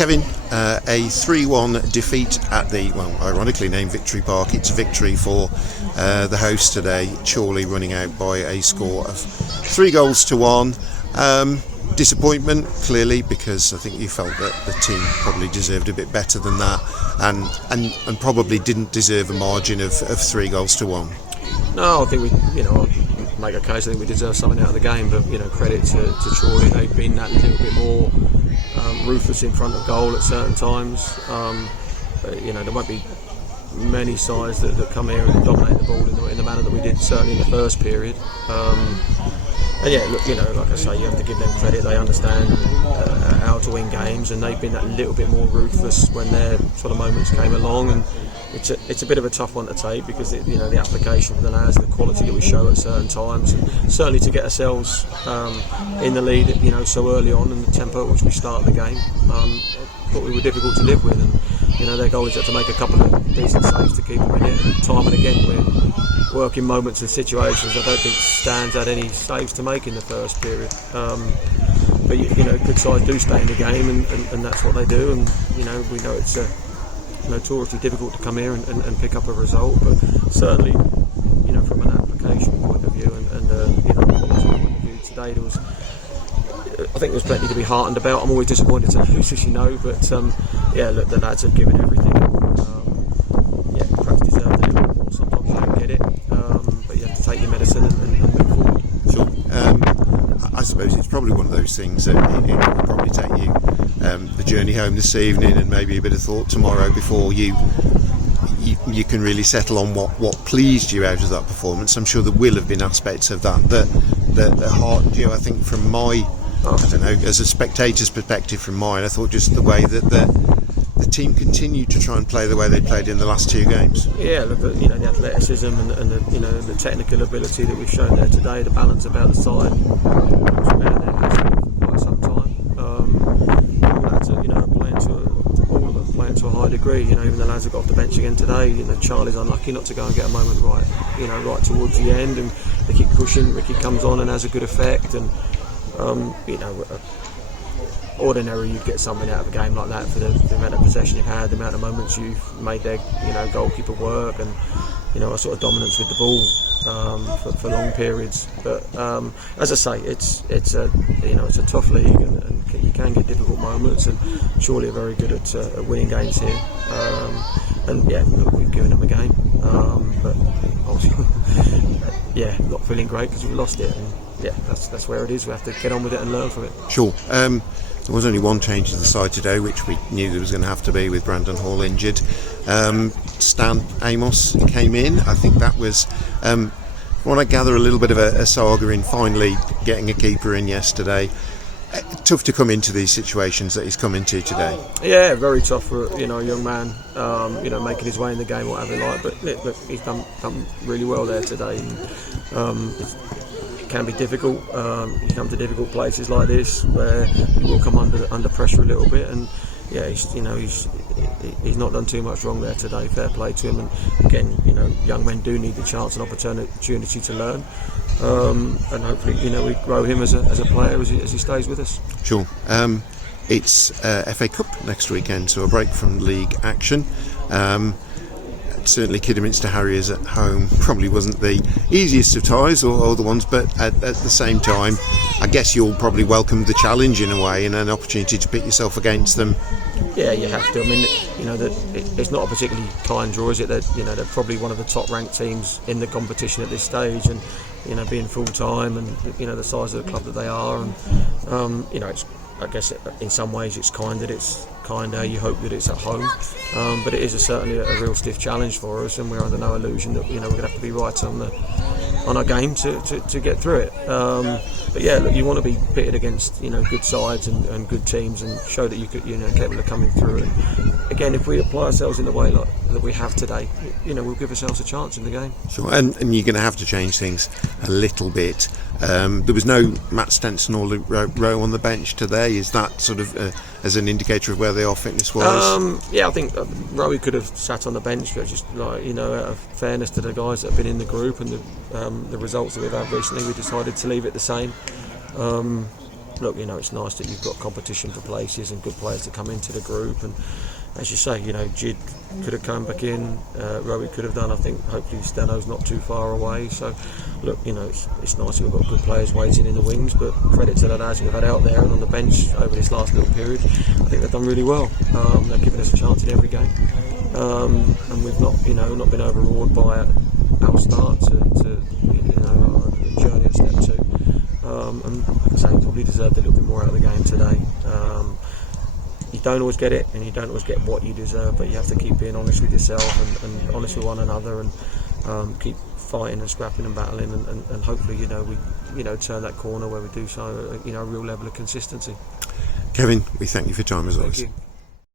Kevin, a 3-1 defeat at the, well, ironically named Victory Park. It's a victory for the hosts today, Chorley running out by a score of 3-1. Disappointment, clearly, because I think you felt that the team probably deserved a bit better than that, and probably didn't deserve a margin of 3-1. No, I think we, make a case. I think we deserve something out of the game, but credit to Chorley. They've been that little bit more ruthless in front of goal at certain times. There won't be many sides that come here and dominate the ball in the manner that we did, certainly in the first period. And yeah, look, like I say, you have to give them credit. They understand how to win games, and they've been that little bit more ruthless when their sort of moments came along. And it's a bit of a tough one to take, because the application for the lads, the quality that we show at certain times, and certainly to get ourselves in the lead, so early on, and the tempo at which we start the game, thought we were difficult to live with. And their goalies had to make a couple of decent saves to keep them in it. And time and again, we're working moments and situations. I don't think Stan's had any saves to make in the first period. But good sides do stay in the game, and that's what they do. And we know it's notoriously difficult to come here and pick up a result. But certainly, from an application point of view and quality point of view, today I think there was plenty to be heartened about. I'm always disappointed to lose, as you know, but look, the lads have given everything. Perhaps deserved a little more. Sometimes you don't get it, but you have to take your medicine and move forward. Sure. I suppose it's probably one of those things that it will probably take you the journey home this evening, and maybe a bit of thought tomorrow before you can really settle on what pleased you out of that performance. I'm sure there will have been aspects of that heartened you. I think from my, I don't know, as a spectator's perspective from mine, I thought just the way that the team continued to try and play the way they played in the last two games. Yeah, look at the athleticism and the technical ability that we've shown there today, the balance about the side. It's been out there for quite some time. All lads are all of them playing to a high degree. Even the lads that got off the bench again today. Charlie's unlucky not to go and get a moment right. Right towards the end, and they keep pushing. Ricky comes on and has a good effect, and ordinary you'd get something out of a game like that for the amount of possession you've had, the amount of moments you've made their goalkeeper work, and a sort of dominance with the ball for long periods. But as I say, it's a tough league, and you can get difficult moments, and Chorley are very good at winning games here. Look, we've given them a game, but obviously, not feeling great because we lost it. And that's where it is. We have to get on with it and learn from it. Sure. There was only one change to the side today, which we knew there was going to have to be, with Brandon Hall injured. Stan Amos came in. I think that was, from what I gather, a little bit of a saga in finally getting a keeper in yesterday. Tough to come into these situations that he's come into today. Yeah, very tough for a young man, making his way in the game, whatever you like. But look, he's done really well there today. It can be difficult. You come to difficult places like this where you will come under pressure a little bit, and he's not done too much wrong there today. Fair play to him. And again, young men do need the chance and opportunity to learn. And hopefully, we grow him as a player as he stays with us. Sure. It's FA Cup next weekend, so a break from league action. Certainly Kidderminster Harriers at home probably wasn't the easiest of ties or the ones, but at the same time, I guess you'll probably welcome the challenge in a way, and an opportunity to pit yourself against them. Yeah, you have to. I mean, it's not a particularly kind draw, is it? They're probably one of the top ranked teams in the competition at this stage, and being full time, and the size of the club that they are, and it's, I guess in some ways it's kind that it's you hope that it's at home, but it is certainly a real stiff challenge for us, and we're under no illusion that we're going to have to be right on our game to get through it. But look, you want to be pitted against good sides and good teams, and show that you're capable of coming through. And again, if we apply ourselves in the way that we have today, we'll give ourselves a chance in the game. Sure, and you're going to have to change things a little bit. There was no Matt Stenson or Luke Rowe on the bench today. Is that sort of as an indicator of where they are fitness-wise? I think Rowe could have sat on the bench, but just out of fairness to the guys that have been in the group and the results that we've had recently, we decided to leave it the same. look, you know, it's nice that you've got competition for places and good players to come into the group. And as you say, you know, Jid could have come back in, Rowie could have done. I think hopefully Steno's not too far away. So, look, you know, it's nice that we've got good players waiting in the wings. But credit to the lads we've had out there and on the bench over this last little period. I think they've done really well. They're giving us a chance in every game, and we've not been overawed by our start to journey at step 2. And like I say, probably deserved a little bit more out of the game today. You don't always get it, and you don't always get what you deserve, but you have to keep being honest with yourself and honest with one another, and keep fighting and scrapping and battling, and hopefully, you know, we turn that corner where we do so, you know, a real level of consistency. Kevin, we thank you for your time as always. Thank you.